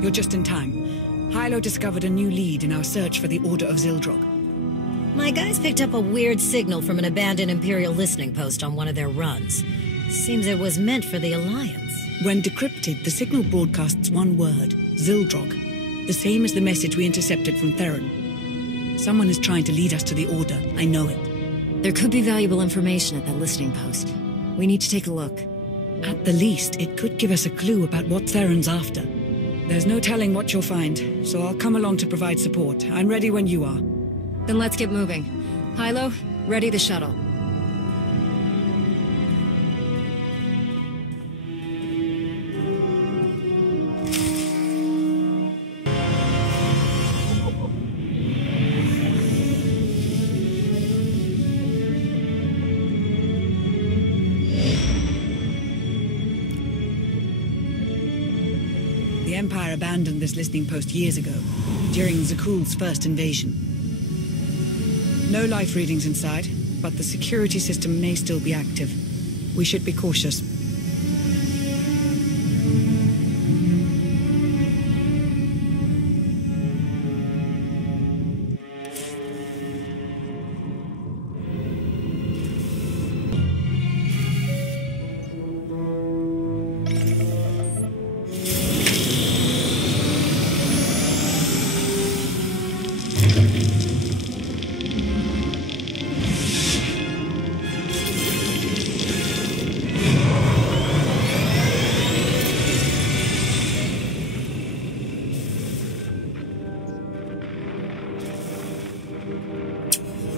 You're just in time. Hilo discovered a new lead in our search for the Order of Zildrog. My guys picked up a weird signal from an abandoned Imperial listening post on one of their runs. Seems it was meant for the Alliance. When decrypted, the signal broadcasts one word, Zildrog. The same as the message we intercepted from Theron. Someone is trying to lead us to the Order, I know it. There could be valuable information at that listening post. We need to take a look. At the least, it could give us a clue about what Theron's after. There's no telling what you'll find, so I'll come along to provide support. I'm ready when you are. Then let's get moving. Hilo, ready the shuttle. The Empire abandoned this listening post years ago, during Zakuul's first invasion. No life readings inside, but the security system may still be active. We should be cautious.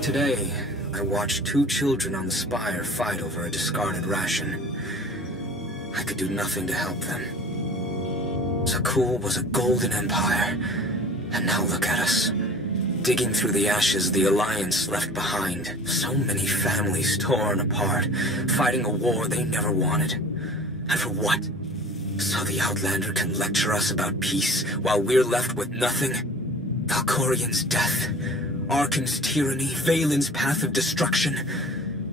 Today, I watched two children on the Spire fight over a discarded ration. I could do nothing to help them. Zakuul was a golden empire, and now look at us. Digging through the ashes the Alliance left behind. So many families torn apart, fighting a war they never wanted. And for what? So the Outlander can lecture us about peace, while we're left with nothing? Valkorian's death, Arkan's tyranny, Valen's path of destruction.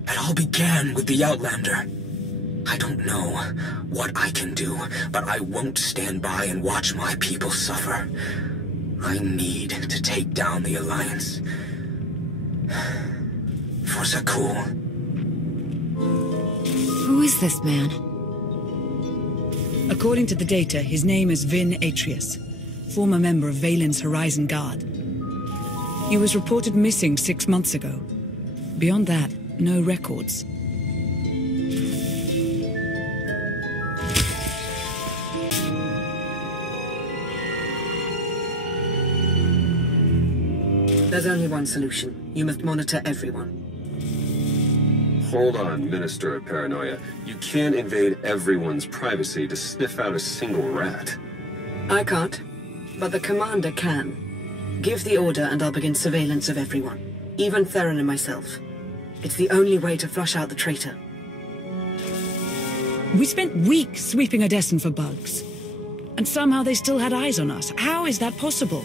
It all began with the Outlander. I don't know what I can do, but I won't stand by and watch my people suffer. I need to take down the Alliance. For Zakuul. Who is this man? According to the data, his name is Vin Atrius, former member of Valen's Horizon Guard. He was reported missing 6 months ago. Beyond that, no records. There's only one solution. You must monitor everyone. Hold on, Minister of Paranoia. You can't invade everyone's privacy to sniff out a single rat. I can't, but the commander can. Give the order and I'll begin surveillance of everyone. Even Theron and myself. It's the only way to flush out the traitor. We spent weeks sweeping Odessen for bugs. And somehow they still had eyes on us. How is that possible?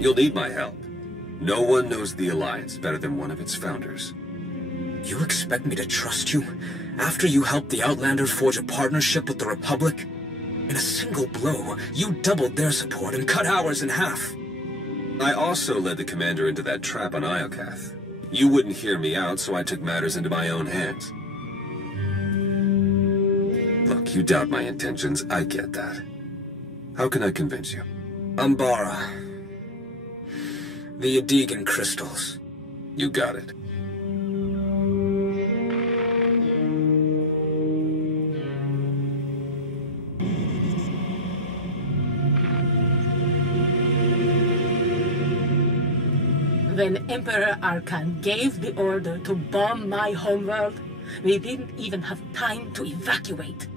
You'll need my help. No one knows the Alliance better than one of its founders. You expect me to trust you? After you helped the Outlander forge a partnership with the Republic? In a single blow, you doubled their support and cut ours in half. I also led the commander into that trap on Iokath. You wouldn't hear me out, so I took matters into my own hands. Look, you doubt my intentions, I get that. How can I convince you? Umbara. The Adegan crystals. You got it. When Emperor Arkan gave the order to bomb my homeworld, we didn't even have time to evacuate.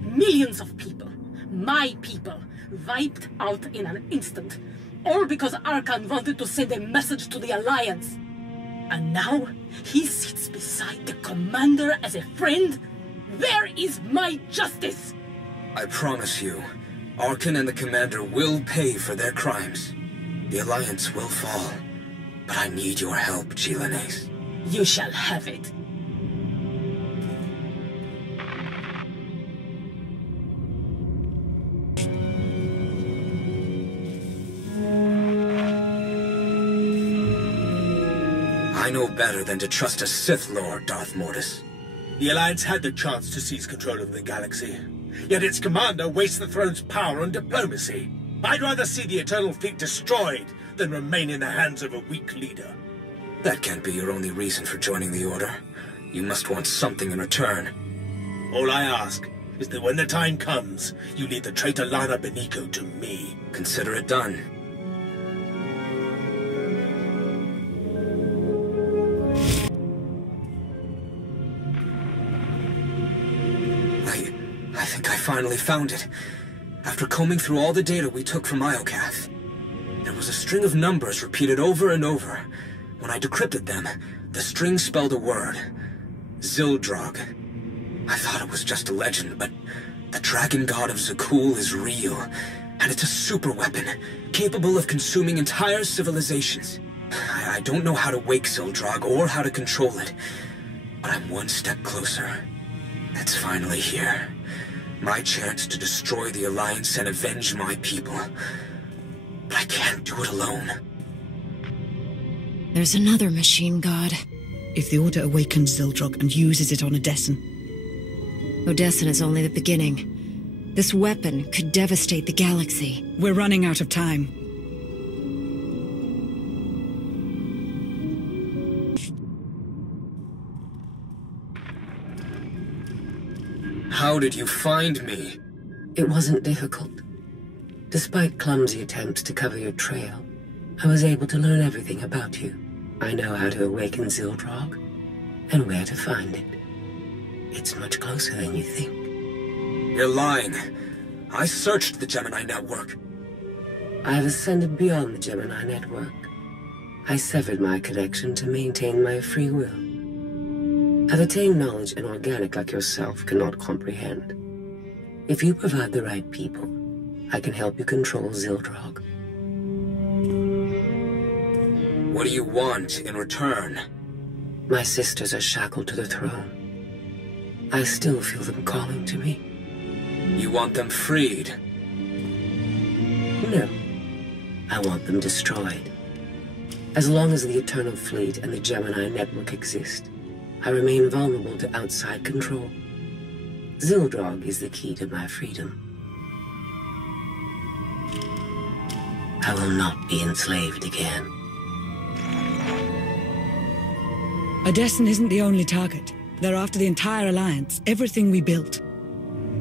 Millions of people, my people, wiped out in an instant. All because Arkan wanted to send a message to the Alliance. And now, he sits beside the commander as a friend? Where is my justice? I promise you, Arkan and the commander will pay for their crimes. The Alliance will fall. But I need your help, Chilanes. You shall have it. I know better than to trust a Sith Lord, Darth Mortis. The Alliance had the chance to seize control of the galaxy, yet its commander wastes the throne's power on diplomacy. I'd rather see the Eternal Fleet destroyed than remain in the hands of a weak leader. That can't be your only reason for joining the Order. You must want something in return. All I ask is that when the time comes, you leave the traitor Lana Beniko to me. Consider it done. I think I finally found it. After combing through all the data we took from Iocath, there was a string of numbers repeated over and over. When I decrypted them, the string spelled a word. Zildrog. I thought it was just a legend, but the dragon god of Zakul is real, and it's a super weapon, capable of consuming entire civilizations. I don't know how to wake Zildrog or how to control it, but I'm one step closer. It's finally here. My chance to destroy the Alliance and avenge my people. But I can't do it alone. There's another machine god. If the Order awakens Zildrog and uses it on Odessen. Odessen is only the beginning. This weapon could devastate the galaxy. We're running out of time. How did you find me? It wasn't difficult. Despite clumsy attempts to cover your trail, I was able to learn everything about you. I know how to awaken Zildrog, and where to find it. It's much closer than you think. You're lying. I searched the Gemini network. I have ascended beyond the Gemini network. I severed my connection to maintain my free will. I've attained knowledge an organic like yourself cannot comprehend. If you provide the right people, I can help you control Zildrog. What do you want in return? My sisters are shackled to the throne. I still feel them calling to me. You want them freed? No. I want them destroyed. As long as the Eternal Fleet and the Gemini network exist, I remain vulnerable to outside control. Zildrog is the key to my freedom. I will not be enslaved again. Odessen isn't the only target. They're after the entire Alliance, everything we built.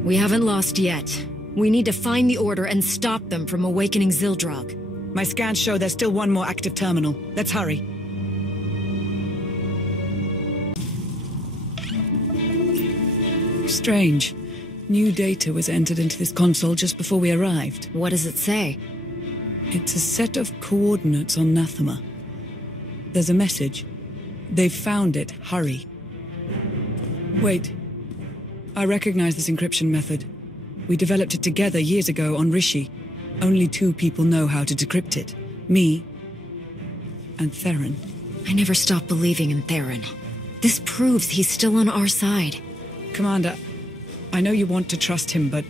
We haven't lost yet. We need to find the Order and stop them from awakening Zildrog. My scans show there's still one more active terminal. Let's hurry. Strange. New data was entered into this console just before we arrived. What does it say? It's a set of coordinates on Nathema. There's a message. They've found it. Hurry. Wait. I recognize this encryption method. We developed it together years ago on Rishi. Only 2 people know how to decrypt it. Me and Theron. I never stopped believing in Theron. This proves he's still on our side. Commander, I know you want to trust him, but...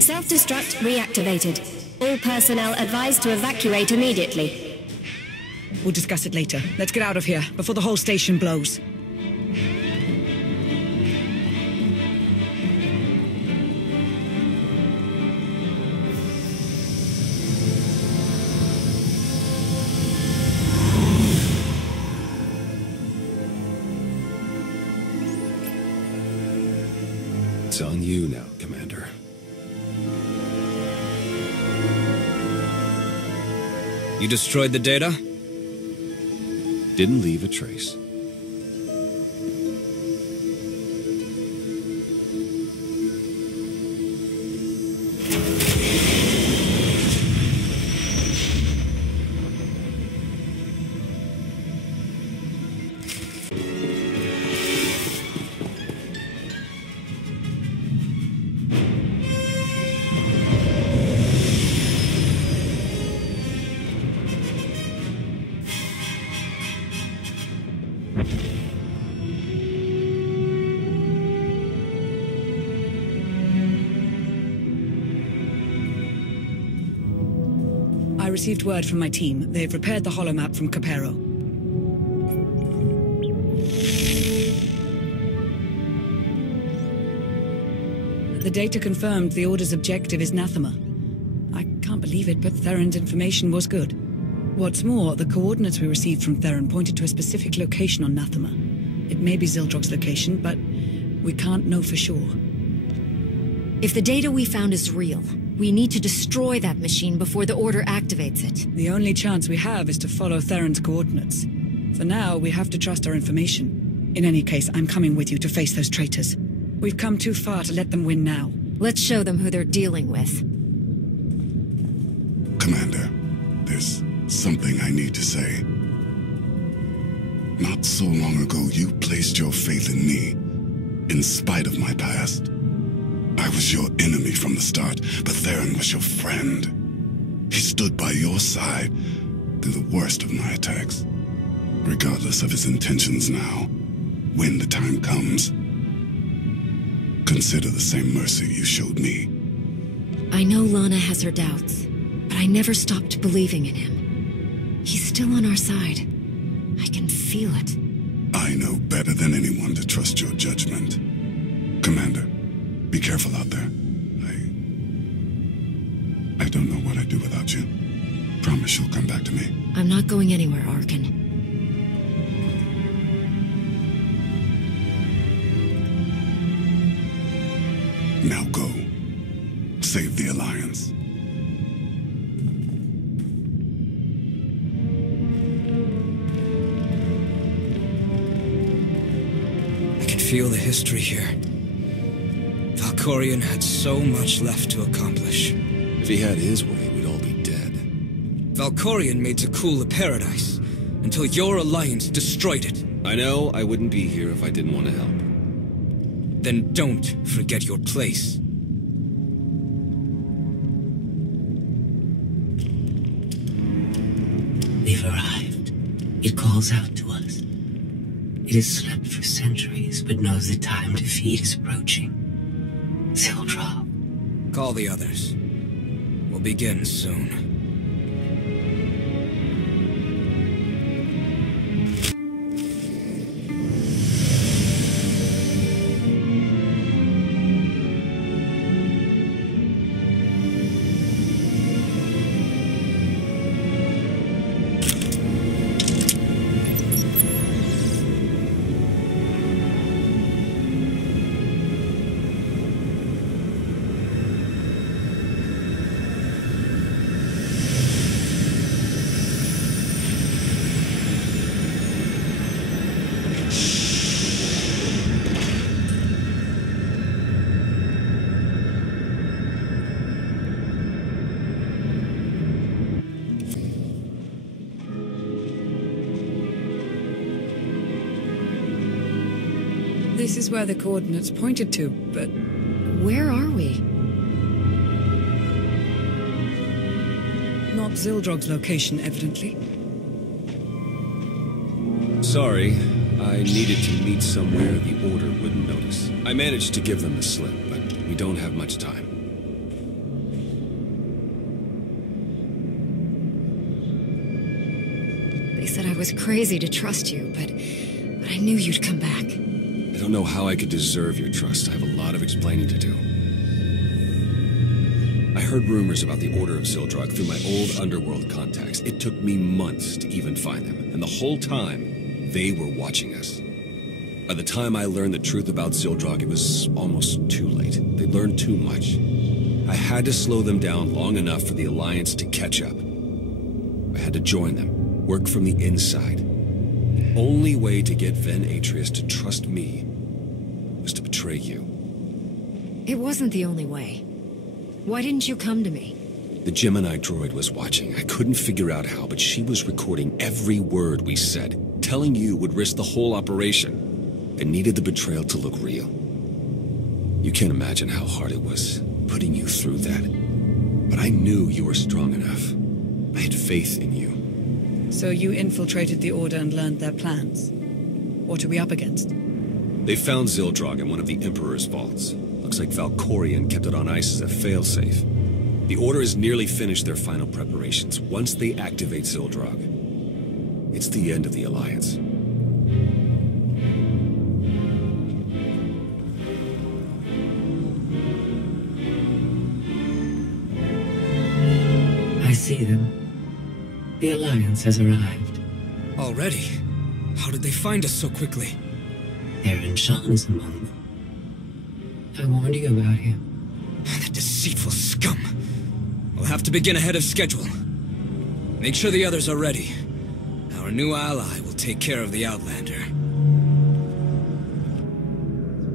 Self-destruct reactivated. All personnel advised to evacuate immediately. We'll discuss it later. Let's get out of here, before the whole station blows. It's on you now, Commander. You destroyed the data? Didn't leave a trace. I received word from my team. They've repaired the holomap from Capero. The data confirmed the Order's objective is Nathema. I can't believe it, but Theron's information was good. What's more, the coordinates we received from Theron pointed to a specific location on Nathema. It may be Zildrog's location, but we can't know for sure. If the data we found is real, we need to destroy that machine before the Order activates it. The only chance we have is to follow Theron's coordinates. For now, we have to trust our information. In any case, I'm coming with you to face those traitors. We've come too far to let them win now. Let's show them who they're dealing with. Commander, there's something I need to say. Not so long ago, you placed your faith in me, in spite of my past. I was your enemy from the start, but Theron was your friend. He stood by your side through the worst of my attacks. Regardless of his intentions now, when the time comes, consider the same mercy you showed me. I know Lana has her doubts, but I never stopped believing in him. He's still on our side. I can feel it. I know better than anyone to trust your judgment. Commander, be careful out there. I don't know what I'd do without you. Promise you'll come back to me. I'm not going anywhere, Arkan. Now go. Save the Alliance. I can feel the history here. Valkorion had so much left to accomplish. If he had his way, we'd all be dead. Valkorion made Zakul a paradise, until your alliance destroyed it. I know I wouldn't be here if I didn't want to help. Then don't forget your place. We've arrived. It calls out to us. It has slept for centuries, but knows the time to feed is approaching. SWTOR. Call the others. We'll begin soon. This is where the coordinates pointed to, but... Where are we? Not Zildrog's location, evidently. Sorry, I needed to meet somewhere the Order wouldn't notice. I managed to give them the slip, but we don't have much time. They said I was crazy to trust you, but I knew you'd come back. I don't know how I could deserve your trust. I have a lot of explaining to do. I heard rumors about the Order of Zildrog through my old underworld contacts. It took me months to even find them, and the whole time, they were watching us. By the time I learned the truth about Zildrog, it was almost too late. They'd learned too much. I had to slow them down long enough for the Alliance to catch up. I had to join them, work from the inside. The only way to get Ven Atreus to trust me was to betray you. It wasn't the only way. Why didn't you come to me? The Gemini droid was watching. I couldn't figure out how, but she was recording every word we said. Telling you would risk the whole operation. I needed the betrayal to look real. You can't imagine how hard it was, putting you through that. But I knew you were strong enough. I had faith in you. So you infiltrated the Order and learned their plans? What are we up against? They found Zildrog in one of the Emperor's vaults. Looks like Valkorion kept it on ice as a failsafe. The Order has nearly finished their final preparations. Once they activate Zildrog, it's the end of the Alliance. I see them. The Alliance has arrived. Already? How did they find us so quickly? Aaron Sean is among them. I warned you about him. The deceitful scum. We'll have to begin ahead of schedule. Make sure the others are ready. Our new ally will take care of the Outlander.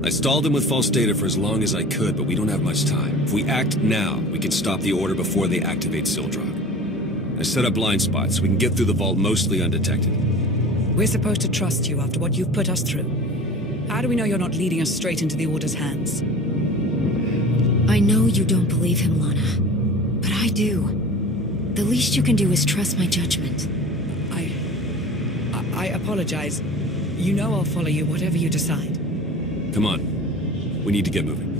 I stalled him with false data for as long as I could, but we don't have much time. If we act now, we can stop the Order before they activate Zildrog. I set up blind spots so we can get through the vault mostly undetected. We're supposed to trust you after what you've put us through. How do we know you're not leading us straight into the Order's hands? I know you don't believe him, Lana. But I do. The least you can do is trust my judgment. I apologize. You know I'll follow you, whatever you decide. Come on. We need to get moving.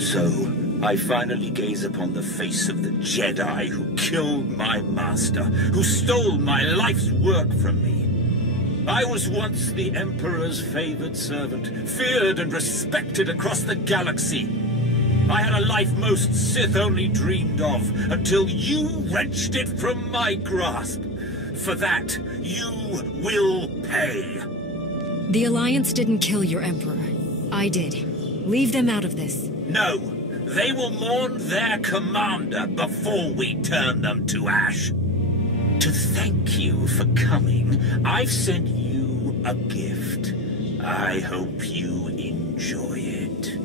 So, I finally gaze upon the face of the Jedi who killed my master, who stole my life's work from me. I was once the Emperor's favored servant, feared and respected across the galaxy. I had a life most Sith only dreamed of, until you wrenched it from my grasp. For that, you will pay. The Alliance didn't kill your Emperor. I did. Leave them out of this. No, they will mourn their commander before we turn them to ash. To thank you for coming, I've sent you a gift. I hope you enjoy it.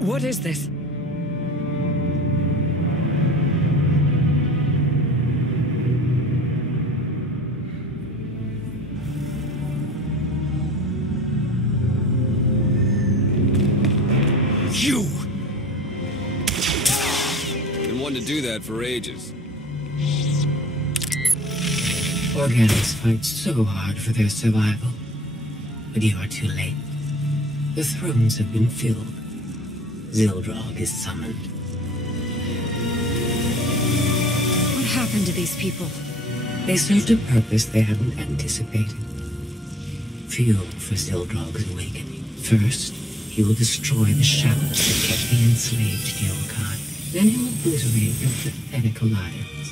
What is this? You! Been wanting to do that for ages. Organics fight so hard for their survival. But you are too late. The thrones have been filled. Zildrog is summoned. What happened to these people? They served a purpose they hadn't anticipated. Fuel for Zildrog's awakening. First, he will destroy the shackles that kept the enslaved to your kind. Then he will obliterate your pathetic alliance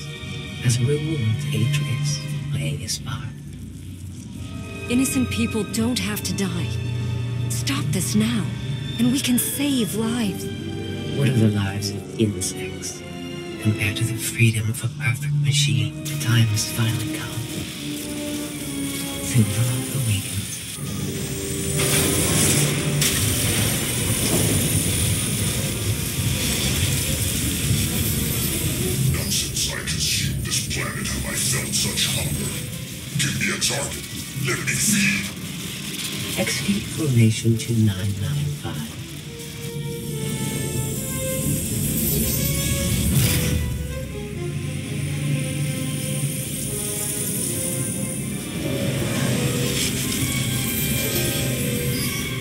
as a reward to Atreus by Aegis-Bar. Innocent people don't have to die. Stop this now, and we can save lives. What are the lives of insects compared to the freedom of a perfect machine? The time has finally come. Zildrog awakens. Not since I consumed this planet have I felt such hunger. Give me a target. Let me feed. Execute Formation 2995.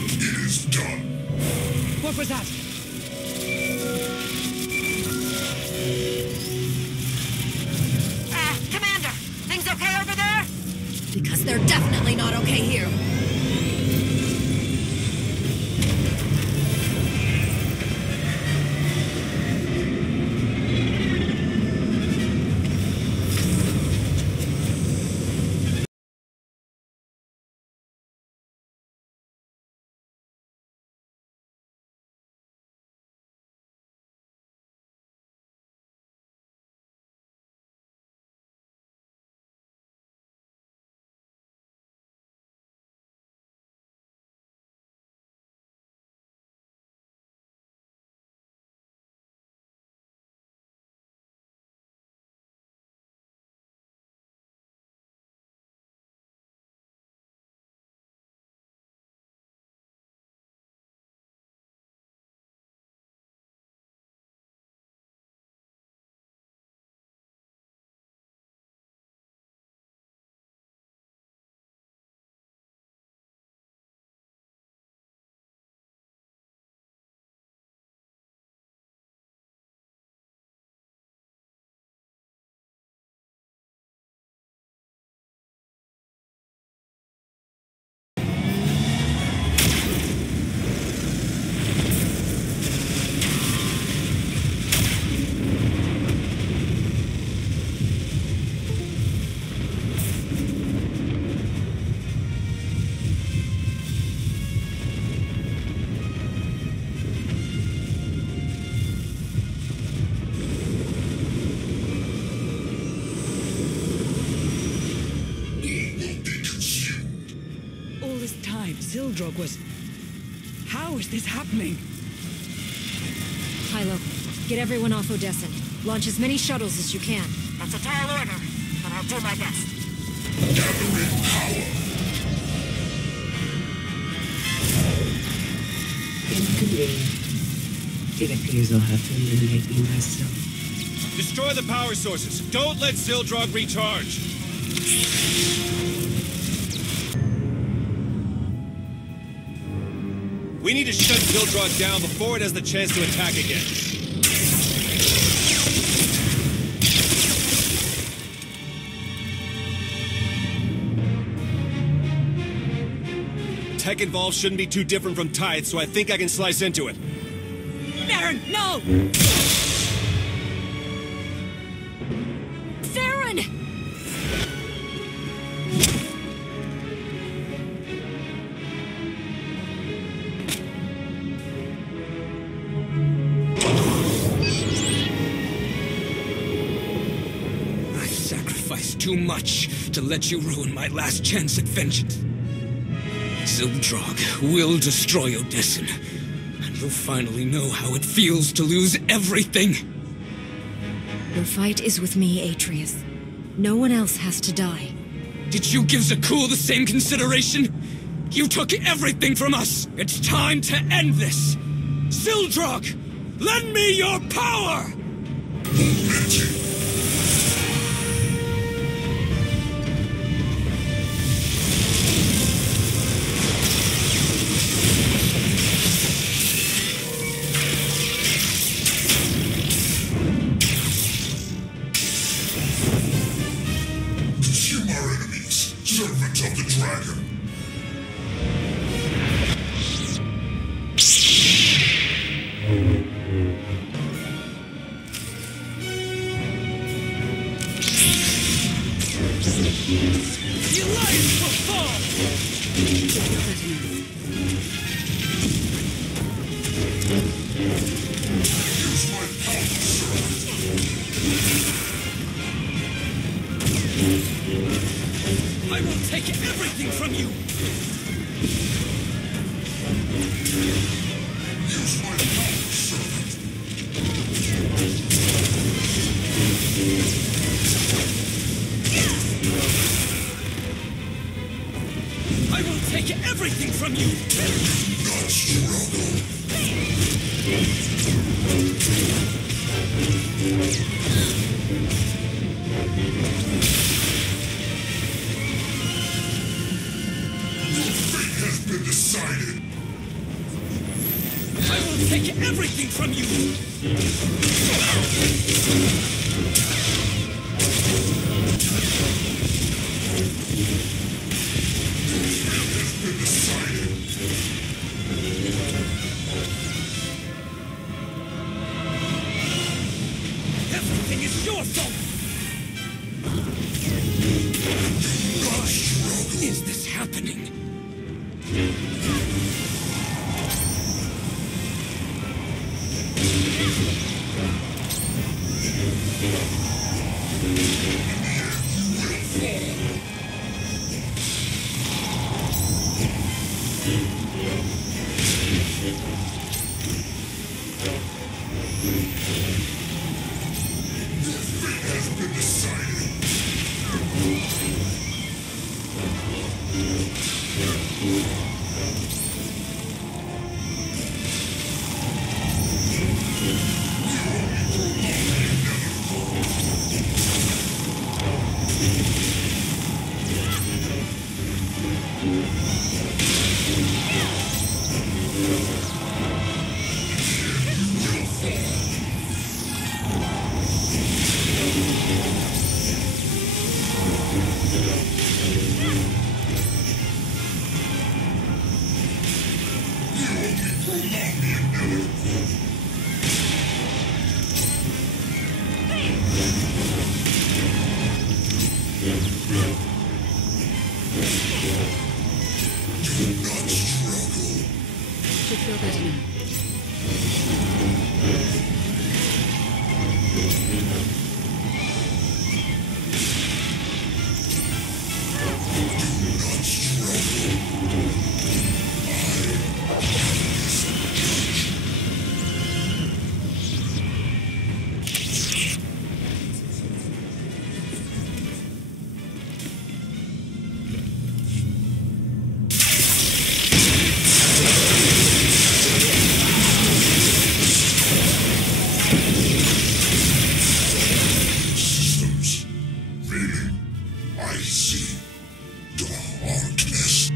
It is done. What was that? Commander! Things okay over there? Because they're definitely not okay here. Sildrog was... How is this happening? Hilo, get everyone off Odessen. Launch as many shuttles as you can. That's a tall order, but I'll do my best. Gathering power. Inconvenient. It appears I'll have to eliminate you myself. Destroy the power sources. Don't let Sildrog recharge. We need to shut Sildrog down before it has the chance to attack again. Tech involved shouldn't be too different from Tithe, so I think I can slice into it. Baron, no! Theron! I sacrificed too much to let you ruin my last chance at vengeance. Sildrog will destroy Odessen, and you'll finally know how it feels to lose everything. Your fight is with me, Atreus. No one else has to die. Did you give Zakul the same consideration? You took everything from us! It's time to end this! Sildrog! Lend me your power! Servant of the dragon. The Alliance will fall! Use my power, servant. I will take everything from you! Use my power, servant. I will take everything from you! Not struggle. Has been decided. I will take everything from you! Has been decided. Everything is your fault! Not struggle. Is this happening? Has been decided. Should feel better now. pain. I see darkness.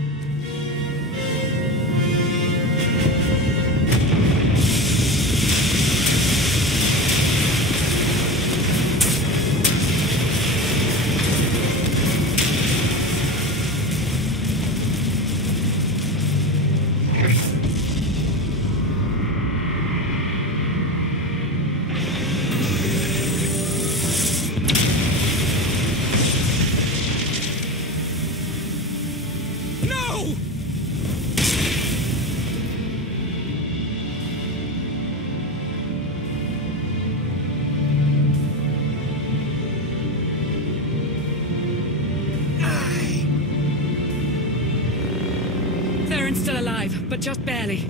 Still alive, but just barely.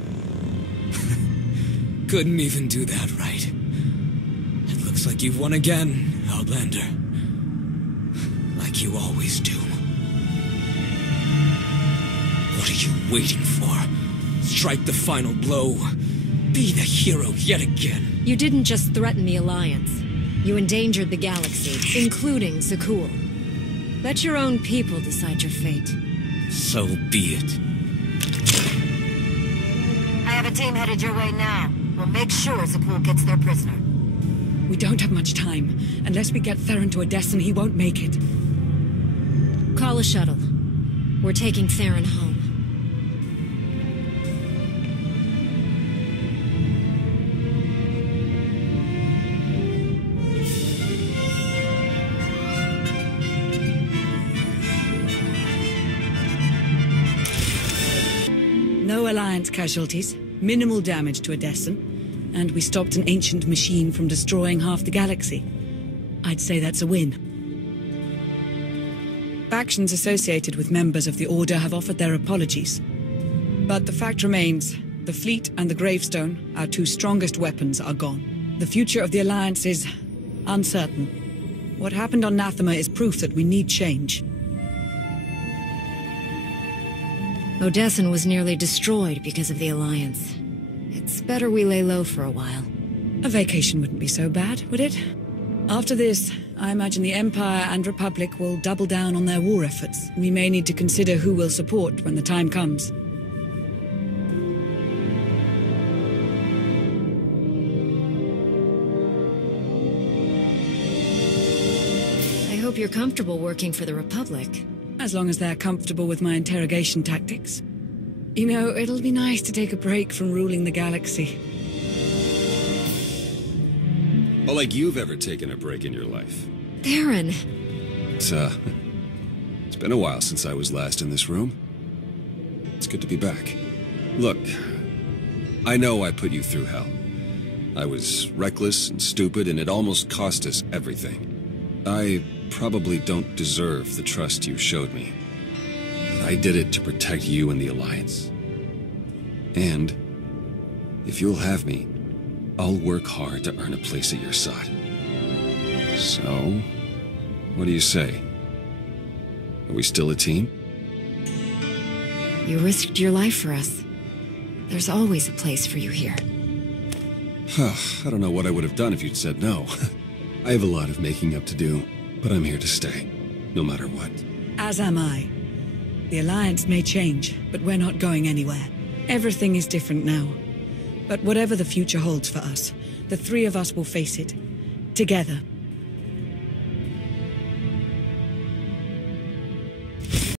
Couldn't even do that right. It looks like you've won again, Outlander. Like you always do. What are you waiting for? Strike the final blow. Be the hero yet again. You didn't just threaten the Alliance. You endangered the galaxy, including SWTOR. Let your own people decide your fate. So be it. I have a team headed your way now. We'll make sure SWTOR gets their prisoner. We don't have much time. Unless we get Theron to Odesson, he won't make it. Call a shuttle. We're taking Theron home. No Alliance casualties, minimal damage to Odesson, and we stopped an ancient machine from destroying half the galaxy. I'd say that's a win. Factions associated with members of the Order have offered their apologies. But the fact remains, the fleet and the gravestone, our two strongest weapons, are gone. The future of the Alliance is uncertain. What happened on Nathema is proof that we need change. Odesson was nearly destroyed because of the Alliance. It's better we lay low for a while. A vacation wouldn't be so bad, would it? After this, I imagine the Empire and Republic will double down on their war efforts. We may need to consider who we'll support when the time comes. I hope you're comfortable working for the Republic. As long as they're comfortable with my interrogation tactics. You know, it'll be nice to take a break from ruling the galaxy. Well, like you've ever taken a break in your life. Theron! It's been a while since I was last in this room. It's good to be back. Look, I know I put you through hell. I was reckless and stupid, and it almost cost us everything. I probably don't deserve the trust you showed me. But I did it to protect you and the Alliance. And if you'll have me, I'll work hard to earn a place at your side. So, what do you say? Are we still a team? You risked your life for us. There's always a place for you here. I don't know what I would have done if you'd said no. I have a lot of making up to do, but I'm here to stay, no matter what. As am I. The Alliance may change, but we're not going anywhere. Everything is different now. But whatever the future holds for us, the three of us will face it, together.